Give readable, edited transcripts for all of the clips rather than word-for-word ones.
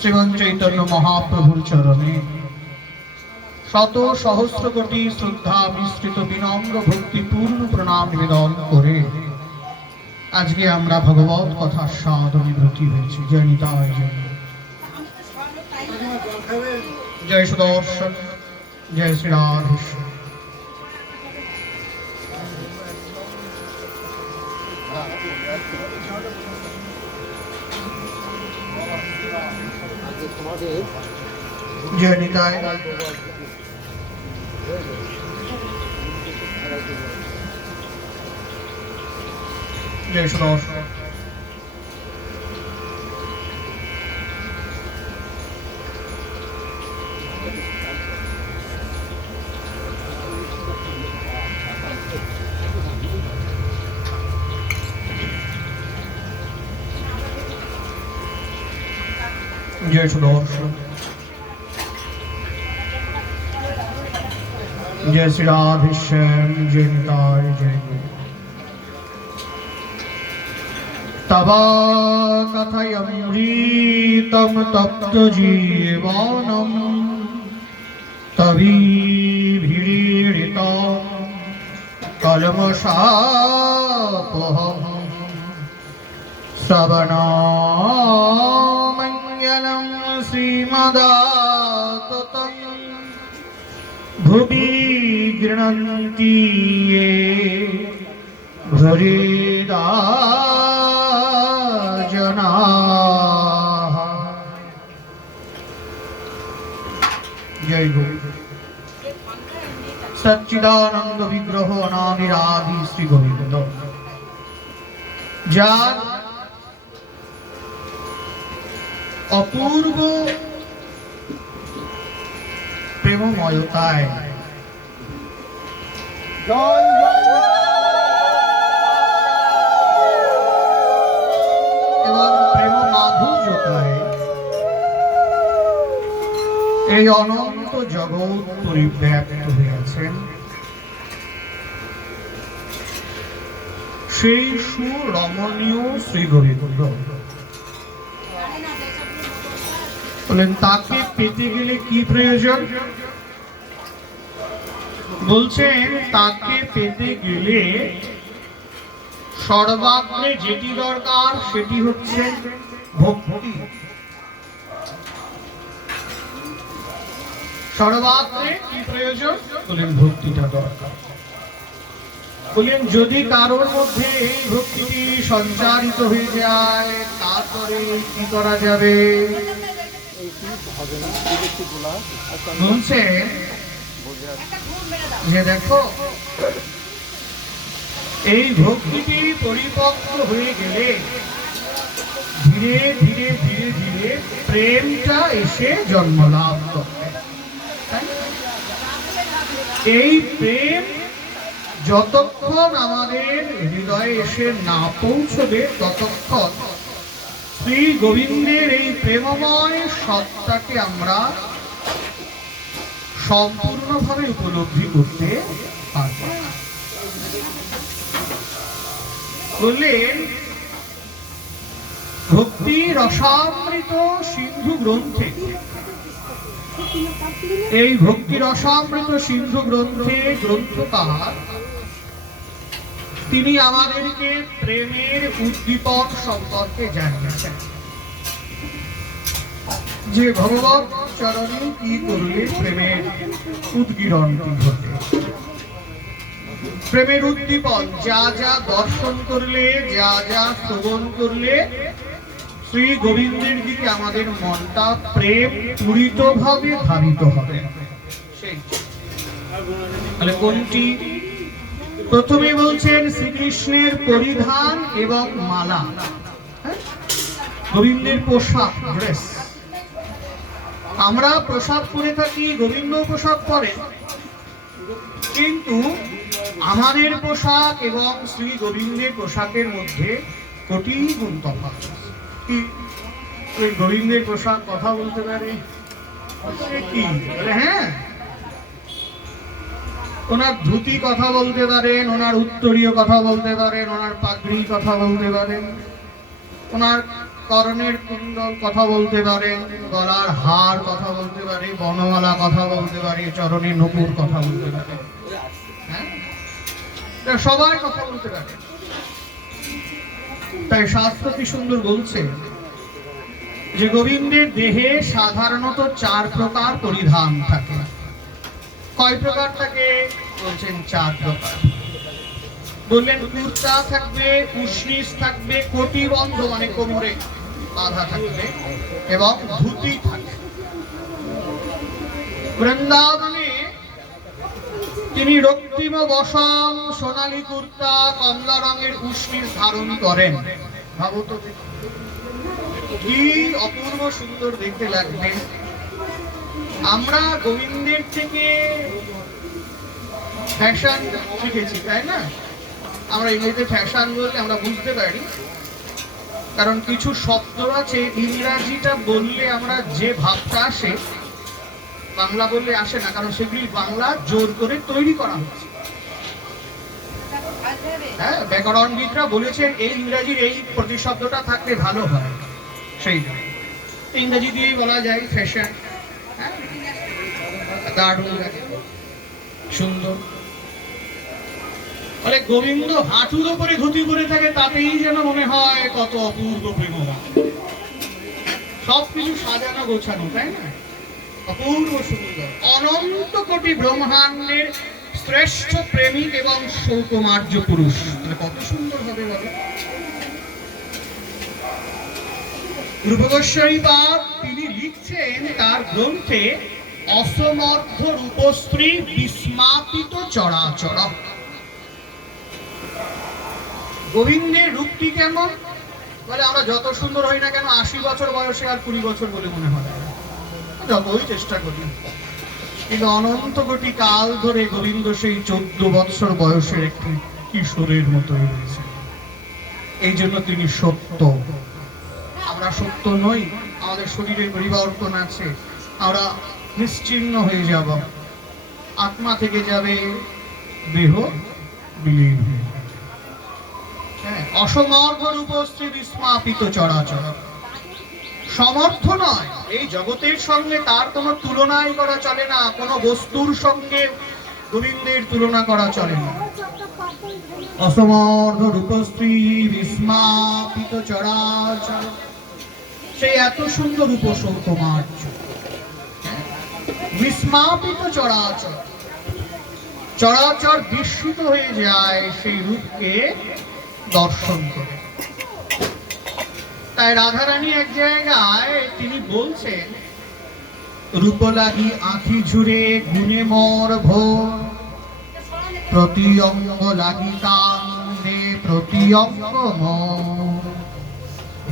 শ্রীমন চৈতন্য মহাপ্রভুর চরণে শত সহস্র কোটি শ্রদ্ধা মিশ্রিত বিনম্র ভক্তিপূর্ণ প্রণাম নিবেদন করে আজকে আমরা ভগবত কথার সাধনে ব্রতী হয়েছি। জয় নিতাই জয়, জয় সুদর্শন, জয় শ্রী রাধেশ্বর। জয় নিতাই, জয় সুদর্শন। জয় সুদর্শন, जय श्री राधेश्याम, जय निताय जय। तवा कथयमृतं तप्त जीवनं तवीभिरीडितं कल्मषापहं श्रवणमङ्गलं श्रीमदाततं भुवि गृह्णन्ति ये हृदा जनाः। जय गुरु। सच्चिदानंद विग्रह अनादिरादि श्री गोविंद, যার অপূর্ব প্রেমময়তায় এবং প্রেম মাধুর্যতায় এই অনন্ত জগৎ পরিব্যাপ্ত হয়েছেন সেই সুরমণীয় শ্রী গোবিন্দ। বলেন তাকে পেতে গেলে কি প্রয়োজন? বলছেন তাকে পেতে গেলে সর্বাগ্রে যেটি দরকার সেটি হচ্ছে ভক্তি। সর্বাগ্রে কি প্রয়োজন? বলেন ভক্তিটা দরকার। বলেন যদি কারোর মধ্যে এই ভক্তিটি সঞ্চারিত হয়ে যায় তারপরে কি করা যাবে? বলছে যে দেখো এই ভক্তিটি পরিপক্ক হয়ে গেলে ধীরে ধীরে ধীরে ধীরে প্রেমটা এসে জন্ম লাভ করবে। এই প্রেম যতক্ষণ আমাদের হৃদয়ে এসে না পৌঁছবে ততক্ষণ শ্রী গোবিন্দের এই প্রেমময় সত্তাকে আমরা সম্পূর্ণভাবে উপলব্ধি করতে পারব না। বললেন ভক্তি রসামৃত সিন্ধু গ্রন্থে, এই ভক্তি রসামৃত সিন্ধু গ্রন্থে গ্রন্থকার তিনি আমাদেরকে প্রেমের উদ্দীপন সম্পর্কে জানিয়েছেন যে ভগবত চরণে কি করলে প্রেমের উদ্গীরণটি ঘটে। প্রেমের উদ্দীপন যা যা দর্শন করলে, যা যা শ্রবণ করলে শ্রী গোবিন্দের দিকে আমাদের মনটা প্রেম পূরিত ভাবে ধাবিত হবে। তাহলে কোনটি? প্রথমে বলছেন শ্রীকৃষ্ণের পরিধান এবং মালা, গোবিন্দের পোশাক, ড্রেস। আমরা পোশাক পরে থাকি, গোবিন্দ পোশাক পরে, কিন্তু আমাদের পোশাক এবং শ্রী গোবিন্দের পোশাকের মধ্যে কোটি গুণ তফাৎ। গোবিন্দের পোশাক কথা বলতে পারে কি? হ্যাঁ, ওনার ধুতি কথা বলতে পারেন, ওনার উত্তরীয় কথা বলতে পারেন, ওনার পাগড়ি কথা বলতে পারেন, ওনার করণের কুণ্ডল কথা বলতে পারে, গলার হার কথা বলতে পারে, বনমালা কথা বলতে পারে, চরণে নূপুর কথা বলতে পারে, হ্যাঁ সবাই কথা বলতে পারে। তাই শাস্ত্র কি সুন্দর বলছে যে গোবিন্দের দেহে সাধারণত 4 প্রকার পরিধান থাকে। কয় প্রকার থাকে? বলছেন 4 প্রকার। বললেন কুর্তা থাকবে, উষ্ণিস থাকবে, কটিবন্ধ মানে কোমরে বাঁধা থাকবে, এবং ধুতি থাকবে। বৃন্দাবনে তিনি রক্তিম বসন, সোনালী কুর্তা, কমলা রঙের উষ্ণিস ধারণ করেন। ভাবো তো কি অপূর্ব সুন্দর দেখতে লাগবে। আমরা গোবিন্দের থেকে ফ্যাশন শিখেছি, তাই না? আমরা ইংরেজিতে ফ্যাশন বললে আমরা বুঝতে পারি, কারণ কিছু শব্দ আছে ইংরাজিটা বললে আমরা যে ভাবটা আসে বাংলা বললে আসে না, কারণ সেগুলি বাংলা জোর করে তৈরি করা হচ্ছে। হ্যাঁ, ব্যাকরণবিদরা বলেছেন এই ইংরাজির এই প্রতিশব্দটা থাকলে ভালো হয়, সেই ইংরেজি দিয়েই বলা যায় ফ্যাশন। হ্যাঁ, দারুণ লাগে, সুন্দর। বলে গোবিন্দ হাঁটুর উপরে ধুতি পরে থাকে, তাতেই যেন মনে হয় কত অপূর্ব প্রেমবান। সবকিছু সাজানো গোছানো, তাই না? অপূর্ব সুন্দর। অনন্ত কোটি ব্রহ্মাণ্ডের শ্রেষ্ঠ প্রেমিক এবং সৌকুমার্য পুরুষ, কত সুন্দর হবে বলো। রূপ গোস্বামী পাদ তিনি লিখছেন তার গ্রন্থে অসমর্থ রূপশ্রী বিস্মাপিত চরাচর। গোবিন্দের রূপটি কেমন? বলে আমরা যত সুন্দর হই না কেন 80 বছর বয়সে আর 20 বছর বলে মনে হয়, যতই চেষ্টা করি, কিন্তু অনন্ত কোটি কাল ধরে গোবিন্দ সেই 14 বৎসর বয়সের একটি কিশোরের মতোই রয়েছে। এই জন্য তিনি সত্য। আমরা সত্য নই, আমাদের শরীরে পরিবর্তন আছে, আমরা নিশ্চিহ্ন হয়ে যাব, আত্মা থেকে যাবে দেহ বিলীন হয়ে। হ্যাঁ, অসমর্থ রূপশ্রী বিস্মাপিত চরাচর। সমর্থ নয়, এই জগতের সঙ্গে তার কোনো তুলনাই করা চলে না, কোনো বস্তুর সঙ্গে গোবিন্দের তুলনা করা চলে না। অসমর্থ রূপশ্রী বিস্মাপিত চরাচর, সেই এত সুন্দর রূপ সৌকুমার্য। বিস্মাপিত চরাচর, চরাচর বিস্মিত হয়ে যায় সেই রূপকে দর্শন করে। তাই রাধারানী এক জায়গায় তিনি বলছেন, রূপ লাগি আঁখি ঝুরে গুণে মোর ভোর, প্রতি অঙ্গ লাগি কান্দে প্রতি অঙ্গ মোর,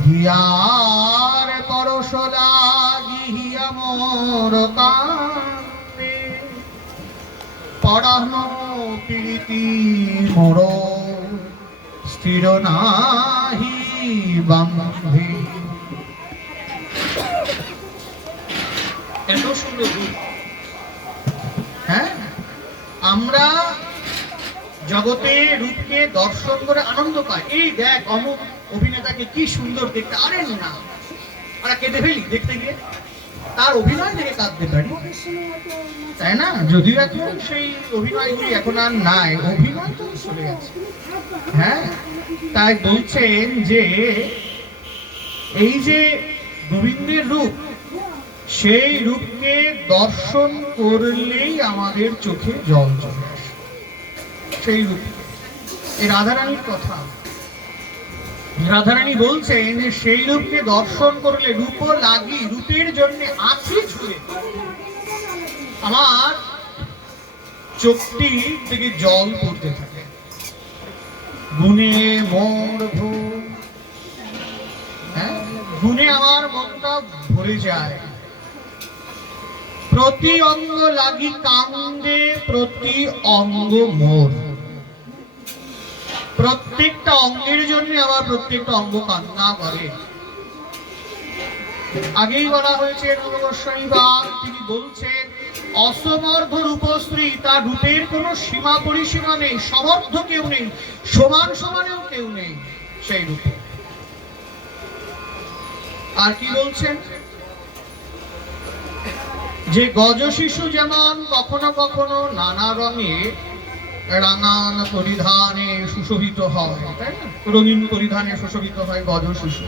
হিয়ার পরশ লাগি হিয়া মোর কান্দে, পড়ানো প্রীতি মোর স্থির নাহি বান্ধে। এত সুন্দর রূপ। হ্যাঁ, আমরা জগতে রূপকে দর্শন করে আনন্দ পাই। এই দেখ অমুক অভিনেতাকে কি সুন্দর দেখতে, আরে না আমরা কেঁদে ফেলি দেখতে গিয়ে, তার অভিনয় দেখে কাঁদতে পারি, তাই না? যদিও এখন সেই অভিনয়গুলি এখন আর নাই, অভিনয় তো চলে গেছে। হ্যাঁ, তাই বলছেন যে এই যে গোবিন্দের রূপ, সেই রূপকে দর্শন করলেই আমাদের চোখে জল চলে আসে। সেই রূপ, এই রাধারানীর কথা, রাধারানী বলছেন যে সেই রূপকে দর্শন করলে রূপ লাগি, রূপের জন্য আঁখি ঝুরে আমার চোখটি থেকে জল পড়তে থাকে। গুণে মোর ভোর, হ্যাঁ, গুণে আমার মনটা ভরে যায়। প্রতি অঙ্গ লাগি কান্দে প্রতি অঙ্গ মোর, প্রত্যেকটা অঙ্গের জন্য আমার প্রত্যেকটা অঙ্গ কান্না করে। আগেই বলা হয়েছে রূপ গোস্বামী বাদ তিনি বলছেন অসমর্থ রূপশ্রী, তার রূপের কোনো সীমা পরিসীমা নেই, সমর্থ কেউ নেই, সমান সমানেও কেউ নেই সেই রূপে। আর কি বলছেন, যে গজ শিশু যেমন কখনো কখনো নানা রঙে রাঙান পরিধানে সুশোভিত হয়, তাই না? রঙিন পরিধানে সুশোভিত হয় গজ শিশু।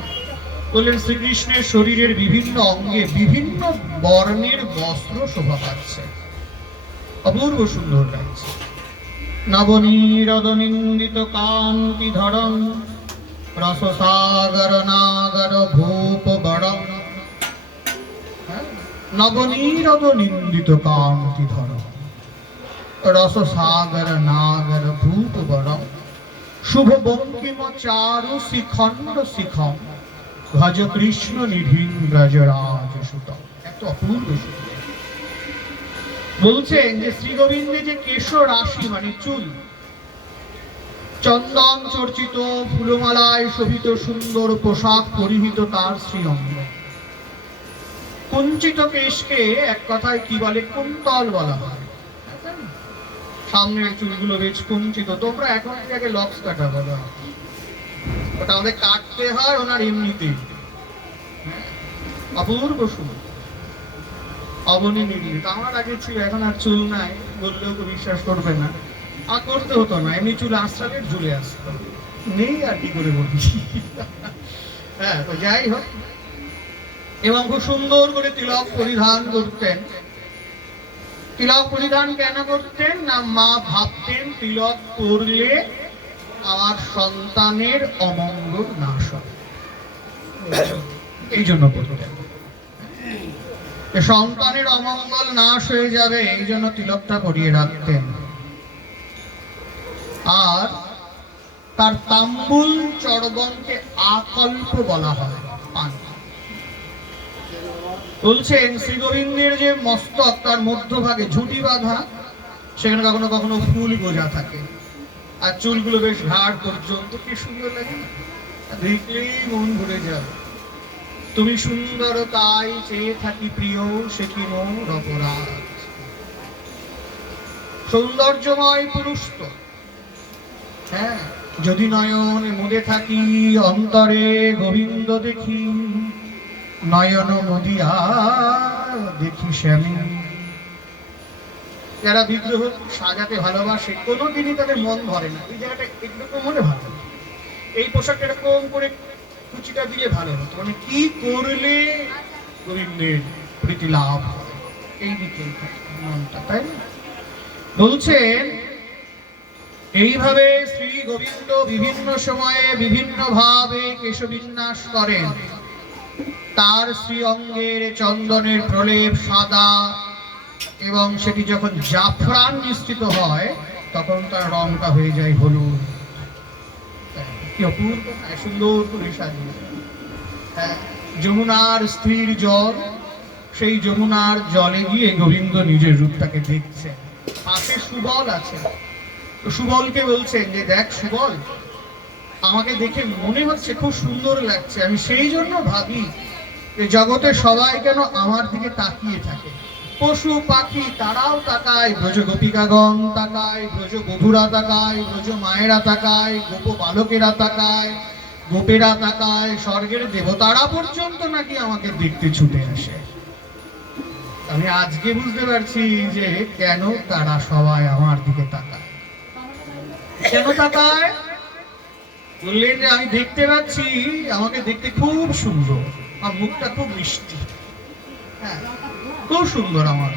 বললেন শ্রীকৃষ্ণের শরীরের বিভিন্ন অঙ্গে বিভিন্ন বর্ণের বস্ত্র শোভা পাচ্ছে, অপূর্ব সুন্দর লাগছে। নবনীরদনিন্দিত কান্তি ধরং রসসাগর নাগর ভূপ বরং। নবনীরদ নিন্দিত কান্তি ধরং রসসাগর নাগর ভূপ বরং। শুভ বঙ্কিম চারু শিখণ্ড শিখম ভজ কৃষ্ণ নিধিন ব্রজরাজ সুতম। এত অপূর্ব সুন্দর। বলছেন যে শ্রী গোবিন্দে যে কেশ রাশি মানে চুল, চন্দন চর্চিত ফুলমালায় শোভিত সুন্দর পোশাক পরিহিত তার শ্রী অঙ্গ। কুঞ্চিত কেশকে এক কথায় কি বলে, কুন্তল বলা হয়। সামনের চুলগুলো বেশ কুঞ্চিত। তোমরা এখন থেকে লক্স কাটা বলা, ওটা আমাদের কাটতে হয় ওনার এমনিতেই। অপূর্ব সুন্দর অবনী নির্মিত। আমার আগে ছিল, এখন আর চুল নাই, বললেও তো বিশ্বাস করবে না। আর করতে হতো না, এমনি চুল আঁচড়ালে ঝুলে আসতো, নেই আর কি করে বলি। হ্যাঁ, তো যাই হোক, এবং খুব সুন্দর করে তিলক পরিধান করতেন। তিলক পরিধান কেন করতেন না, মা ভাবতেন তিলক করলে আমার সন্তানের অমঙ্গল নাশ হবে, এই জন্য করতেন। সন্তানের অমঙ্গল নাশ হয়ে যাবে, এই জন্য তিলকটা পরিয়ে রাখতেন। আর তার তাম্বুল চড়বনকে আকল্প বলা হয়, পান। বলছেন শ্রী গোবিন্দের যে মস্তক, তার মধ্যভাগে ঝুঁটি বাঁধা, সেখানে কখনো কখনো ফুল গোজা থাকে, আর চুলগুলো বেশ ঘাড় পর্যন্ত। কি সুন্দর লাগে, দেখলেই মন ভরে যাবে। তুমি সুন্দর তাই চেয়ে থাকি প্রিয়, সে কি মোর অপরাধ। সৌন্দর্যময় পুরুষ তো, হ্যাঁ, যদি নয়ন মুদে থাকি অন্তরে গোবিন্দ দেখি, নয়ন মুদিয়া দেখি শ্যামী। যারা বিগ্রহ সাজাতে ভালোবাসে, কোনোদিনই তাদের মন ভরে না। এই জায়গাটা একটু মনে ভালো, এই পোশাকটা এরকম করে কুচিটা দিলে ভালো হতো, মানে কি করলে গোবিন্দের প্রীতি লাভ হয়, এই দিকে মনটা, তাই না? বলছেন এইভাবে শ্রী গোবিন্দ বিভিন্ন সময়ে বিভিন্ন ভাবে কেশবিন্যাস করেন। তার শ্রী অঙ্গের চন্দনের প্রলেপ সাদা, এবং সেটি যখন জাফরান মিশ্রিত হয় তখন তার রংটা হয়ে যায় হলুদ। কি অপূর্ব, সুন্দর করে সাজিয়ে। হ্যাঁ, যমুনার স্থির জল, সেই যমুনার জলে গিয়ে গোবিন্দ নিজের রূপটাকে দেখছেন। পাশে সুবল আছে, সুবলকে বলছেন যে দেখ সুবল, আমাকে দেখে মনে হচ্ছে খুব সুন্দর লাগছে, আমি সেই জন্য ভাবি যে জগতে সবাই কেন আমার দিকে তাকিয়ে থাকে। পশু পাখি তারাও তাকায়, ব্রজ গোপিকাগণ তাকায়, ব্রজ বধুরা তাকায়, ব্রজ মায়েরা তাকায়, গোপ বালকেরা তাকায়, গোপেরা তাকায়, স্বর্গের দেবতারা পর্যন্ত নাকি আমাকে দেখতে ছুটে আসে। আমি আজকে বুঝতে পারছি যে কেন তারা সবাই আমার দিকে তাকায়। কেন তাকায়? বললেন যে আমি দেখতে পাচ্ছি আমাকে দেখতে খুব সুন্দর, আর মুখটা খুব মিষ্টি, হ্যাঁ খুব সুন্দর আমার।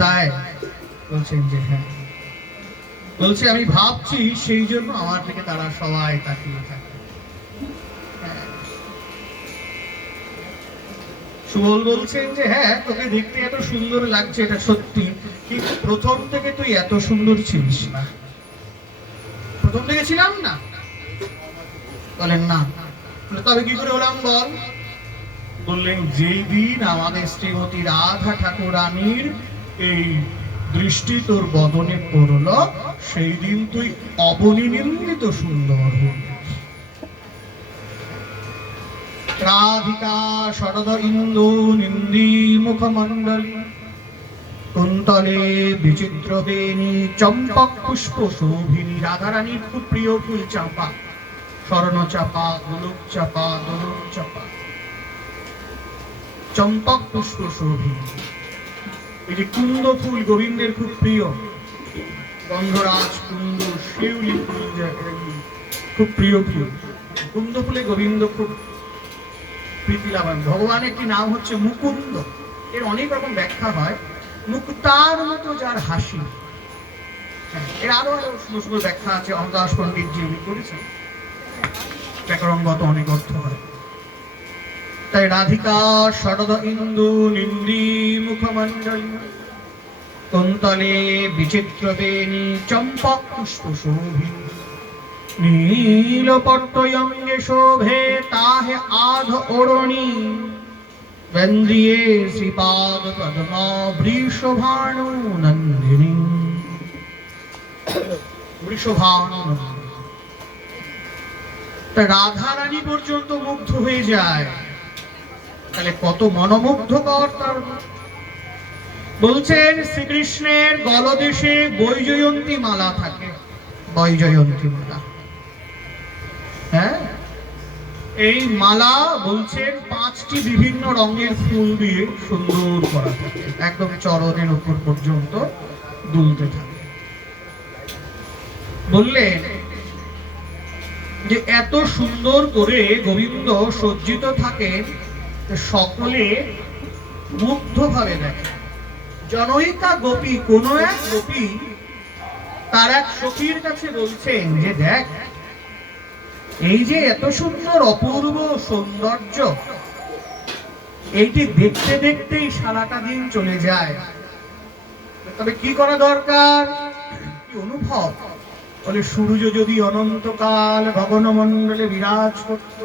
তাই বলছেন যে হ্যাঁ, বলছে আমি ভাবছি সেই জন্য আমার দিকে তারা সবাই তাকিয়ে থাকে। সুবল বলছেন যে হ্যাঁ, তোকে দেখতে এত সুন্দর লাগছে এটা সত্যি, কিন্তু প্রথম থেকে তুই এত সুন্দর ছিলিস না। প্রথম থেকে ছিলাম না? বলেন না। তবে কি করে হলাম বল? বললেন যেই দিন আমাদের শ্রীমতী রাধা ঠাকুরানীর এই দৃষ্টি তোর বদনে পড়ল, সেই দিন তুই অবনির্মিত সুন্দর হলি। রাধিকা শরদ ইন্দু নিন্দি মুখমণ্ডলী, কুন্তলে বিচিত্র বেণী চম্পক পুষ্প শোভিনী। রাধারানীর খুব প্রিয় ফুল চাঁপা, স্বর্ণ চাপা, গোলক চাপা, দোলক চাপা। চম্পক পুষ্প শোভি। এই যে কুন্দ ফুল গোবিন্দের খুব প্রিয়, গন্ধরাজ, কুন্দ, শিউলি ফুল খুব প্রিয় ফুল। কুন্দ ফুলে গোবিন্দ খুব প্রীতি লাভ। ভগবানের একটি নাম হচ্ছে মুকুন্দ। এর অনেক রকম ব্যাখ্যা হয়। মুক্তার মতো যার হাসি, এর আরো আরো সুন্দর সুন্দর ব্যাখ্যা আছে। অমরদাস পণ্ডিত জি উনি করেছেন, ব্যাকরণগত অনেক অর্থ হয়। তাই রাধিকা শরদ ইন্দু নিন্দি মুখমণ্ডলী কুন্তলে বিচিত্র বেণী চম্পক পুষ্প শোভি নীল পট্টয়ঙ্গে শোভে তাহে আধ ওড়ণী বন্দিয়ে শ্রীপাদ পদ্ম বৃষভানু নন্দিনী। বৃষভানু রাধা রানী পর্যন্ত মুগ্ধ হয়ে যায়, তাহলে কত মনোমুগ্ধকর তার। বলছেন শ্রীকৃষ্ণের গলদেশে বৈজয়ন্তী মালা থাকে, বৈজয়ন্তী মালা। হ্যাঁ, এই মালা বলছেন 5টি বিভিন্ন রঙের ফুল দিয়ে সুন্দর করা থাকে, একদম চরণের উপর পর্যন্ত দুলতে থাকে। বললেন যে এত সুন্দর করে গোবিন্দ সজ্জিত থাকে, সকলে মুগ্ধ ভাবে দেখে। জনৈকা গোপী, কোন এক গোপী তার এক সখীর কাছে বলছেন যে দেখ, এই যে এত সুন্দর অপূর্ব সৌন্দর্য, এইটি দেখতে দেখতেই সারাটা দিন চলে যায়, তবে কি করা দরকার, কি অনুভব? বলে সূর্য যদি অনন্তকাল গগনমণ্ডলে বিরাজ করত,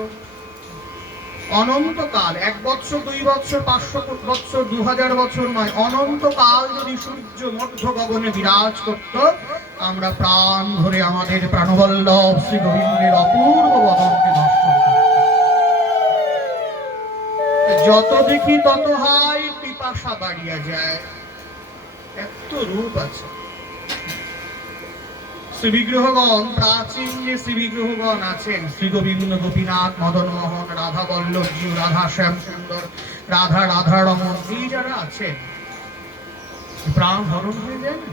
অনন্তকাল, 1 বৎসর 2 বৎসর 500 বৎসর 2000 বছর নয়, অনন্তকাল যদি সূর্য মধ্য গগনে বিরাজ করত, আমরা প্রাণ ভরে আমাদের প্রাণবল্লভ শ্রী গোবিন্দের অপূর্ব বদনকে দর্শন করতাম। যত দেখি তত হয় পিপাসা বাড়িয়া যায়, এত রূপ আছে। শ্রীবিগ্রহগণ, প্রাচীন যে শ্রীবিগ্রহগণ আছেন, শ্রী গোবিন্দ, গোপীনাথ, মদন মোহন, রাধা বল্লভজি, রাধা শ্যাম সুন্দর, রাধা রাধা রমন, এই যারা আছেন, প্রাণ হরণ হয়ে যায় না?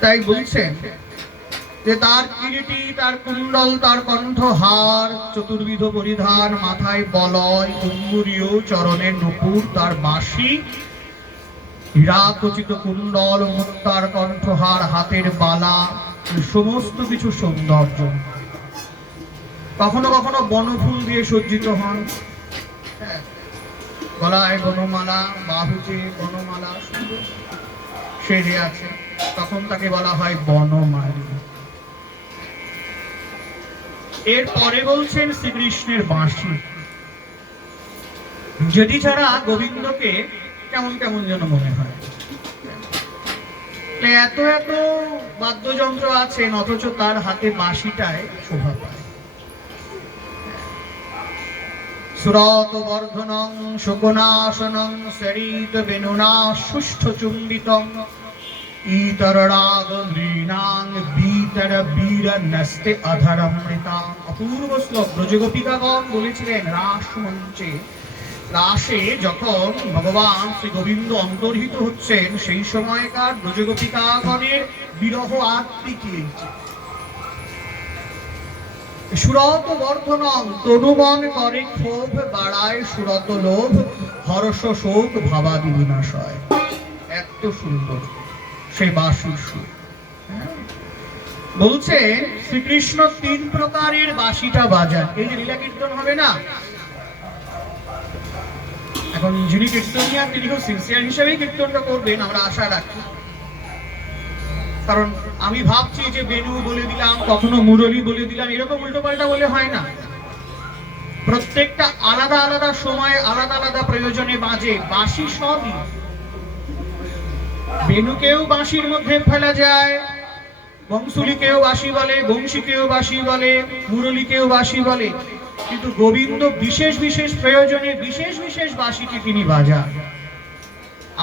তাই বলছেন যে তার কিরীটি, তার কুণ্ডল, তার কণ্ঠহার, চতুর্বিধ পরিধান, মাথায় বলয়, কুম্ভুরীয়, চরণের নুপুর, তার বাঁশি, হীরাখচিত কুণ্ডল, মুক্তার কণ্ঠহার, হাতের বালা, সমস্ত কিছু সৌন্দর্য। কখনো কখনো বনফুল দিয়ে সজ্জিত হন, গলায় বনমালা, বাহুতে বনমালা সুন্দর সেরে আছে, তখন তাকে বলা হয় বনমালী। এরপরে বলছেন শ্রীকৃষ্ণের বাঁশি, যেটি ছাড়া গোবিন্দকে কেমন কেমন যেন মনে হয়। এত এত বাদ্যযন্ত্র আছেন, অথচ তার হাতে বাঁশিটায় শোভা পায়। সুরত বর্ধনং শোকনাশনং সরিত বেনুনা সুষ্ঠ চুম্বিতং ইতর রাগ নৃণাং বিতর বীর নস্তে অধরমৃতা। অপূর্ব শ্লোক। ব্রজগোপিকাগণ বলেছিলেন রাস মঞ্চে, রাসে যখন ভগবান শ্রী গোবিন্দ অন্তর্হিত হচ্ছেন, সেই সময়কার ব্রজগোপিকাগণের বিরহ আত্মিকী। সুরত বর্ধনং, তনুবন করে ক্ষোভ, বাড়ায় সুরত লোভ, হর্ষ শোক ভাবাদি বিনাশয়। এত সুন্দর সেই বাঁশির সুর। বলছেন শ্রীকৃষ্ণ 3 প্রকারের বাঁশিটা বাজান। এই যে লীলা কীর্তন হবে না, এখন যিনি কীর্তনিয়া তিনি খুব সিনসিয়ার হিসেবেই কীর্তনটা করবেন, আমরা আশা রাখি। কারণ আমি ভাবছি যে বেনু বলে দিলাম, কখনো মুরলী বলে দিলাম, এরকম উল্টো পাল্টা বলে হয় না। প্রত্যেকটা আলাদা আলাদা সময়ে আলাদা আলাদা প্রয়োজনে বাজে। বাঁশি সবই, বেনুকেও বাঁশির মধ্যে ফেলা যায়, বংশুলিকেও বাঁশি বলে, বংশীকেও বাঁশি বলে, মুরলীকেও বাঁশি বলে, কিন্তু গোবিন্দ বিশেষ বিশেষ প্রয়োজনে বিশেষ বিশেষ বাঁশিটি তিনি বাজান।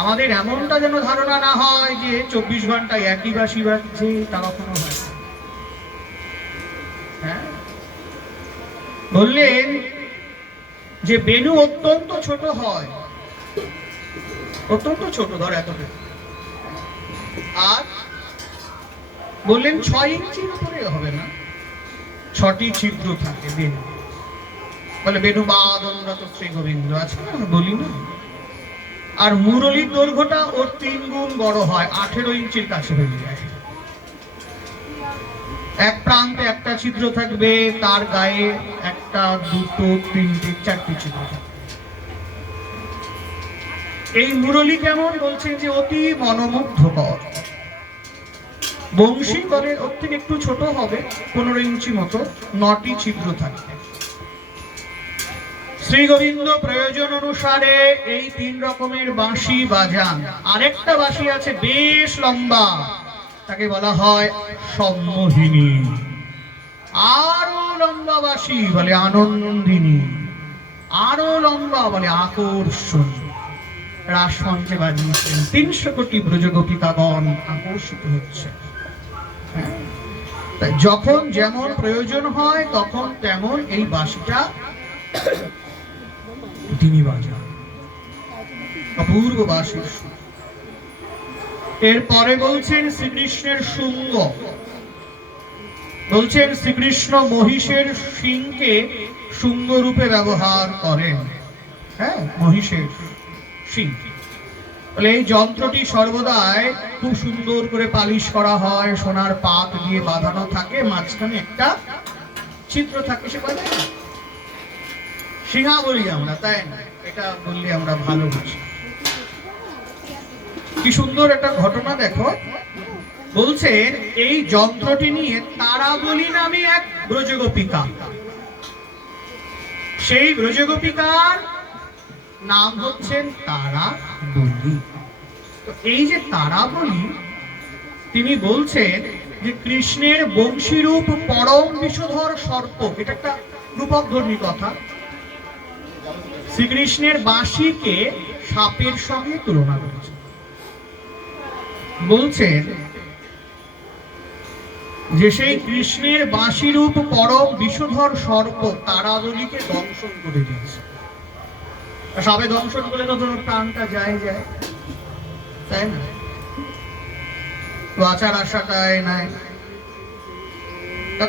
আমাদের এমনটা যেন ধারণা না হয় যে 24 ঘন্টায় একই বাঁশি বাজছে, তা কখনো হয়। হ্যাঁ, বললেন যে বেণু অত্যন্ত ছোট হয়, অত্যন্ত ছোট, ধর এতটা, আর বললেন 6 ইঞ্চির উপরে হবে না, 6টি ছিদ্র থাকে বেণু। বলে বেণু বাদনরত শ্রী গোবিন্দ আছে না, বলি না। আর মুরলীর দৈর্ঘ্যটা ওর 3 গুণ বড় হয়, 18 ইঞ্চির কাছে হয়ে যায়। এক প্রান্তে একটা ছিদ্র থাকবে, তার গায়ে একটা, দুটো, তিনটে, 4টি ছিদ্র থাকবে। এই মুরলী কেমন? বলছেন যে অতি মনোমুগ্ধকর। বংশী বলে ওর থেকে একটু ছোট হবে, 15 ইঞ্চি মতো, 9টি ছিদ্র থাকবে। শ্রী গোবিন্দ প্রয়োজন অনুসারে এই 3 রকমের বাঁশি বাজান। আরেকটা বাঁশি আছে বেশ লম্বা, তাকে বলা হয় সম্মোহিনী। আরো লম্বা বাঁশি বলে আনন্দিনী, আরো লম্বা বলে আকর্ষণ। রাসমঞ্চে বাজিয়েছেন, 300 কোটি ব্রজগোপিকাগণ আকর্ষিত হচ্ছে। যখন যেমন প্রয়োজন হয় তখন তেমন এই বাঁশিটা তিনি বাজান। অপূর্ব বাঁশির সুর। এরপরে বলছেন শ্রীকৃষ্ণের শুঙ্গ। বলছেন শ্রীকৃষ্ণ মহিষের শিংকে শুঙ্গ রূপে ব্যবহার করেন। হ্যাঁ, মহিষের শিং। বলে এই যন্ত্রটি সর্বদাই খুব সুন্দর করে পালিশ করা হয়, সোনার পাত দিয়ে বাঁধানো থাকে, মাঝখানে একটা ছিদ্র থাকে, সে বলে সিংহা বলি আমরা, তাই না? এটা বললে আমরা ভালো বুঝি। কি সুন্দর একটা ঘটনা দেখো। বলছেন এই যন্ত্রটি নিয়ে তারাবলী নামে এক ব্রজগোপিকা, সেই ব্রজগোপিকার নাম হচ্ছেন তারাবলী। তো এই যে তারাবলী, তিনি বলছেন যে কৃষ্ণের বংশীরূপ পরম বিষধর সর্প, এটা একটা রূপকধর্মী কথা। শ্রীকৃষ্ণের বাঁশিকে সাপের সঙ্গে তুলনা করেছে। বলছেন যে সেই কৃষ্ণের বাঁশিরূপ পরম বিষধর সর্প তারাবলীকে দংশন করে দিয়েছে। সাপে দংশন করলে তো তোমার প্রাণটা যায়, তাই না? বাঁচার আশাটাই নাই।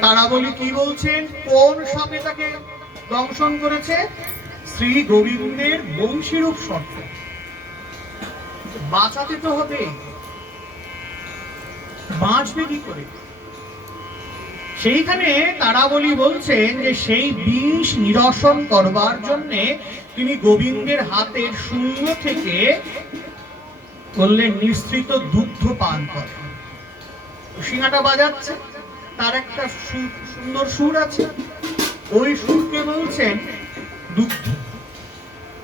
তারাবলী কি বলছেন? কোন সাপে তাকে দংশন করেছে? শ্রী গোবিন্দের বংশীরূপ সর্প। বাঁচাতে তো হবে, বাঁচবে কি করে? সেইখানে তারাবলী বলছেন যে সেই বিষ নিরসন করবার জন্য তিনি গোবিন্দের হাতের শুঙ্গ থেকে বললেন নিঃসৃত দুগ্ধ পান করেন। সিংহাটা বাজাচ্ছে, তার একটা সুন্দর সুর আছে, ওই সুরকে বলছেন দুগ্ধ।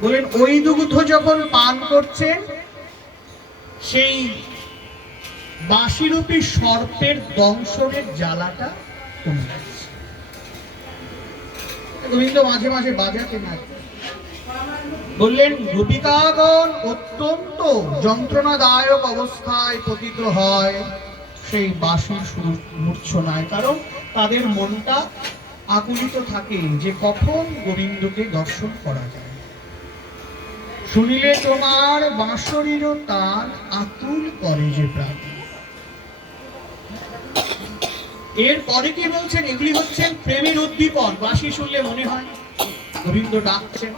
বলেন ওই দুগ্ধ যখন পান করছেন, সেই বাঁশিরূপী সর্পের দংশনের জ্বালাটা কমে যাচ্ছে। গোবিন্দ মাঝে মাঝে বাজাতে না। বললেন গোপিকাগণ অত্যন্ত যন্ত্রণাদায়ক অবস্থায় পতিত হয় সেই বাঁশির সুর মূর্ছনায়, কারণ তাদের মনটা আকুলিত থাকে যে কখন গোবিন্দকে দর্শন করা যায়। শুনিলে তোমার বাঁশরীরও তার আকুল করে যে প্রাণ। এরপরে কি বলছেন? এগুলি হচ্ছেন প্রেমের উদ্দীপন। বাঁশি শুনলে মনে হয় গোবিন্দ ডাকছেন,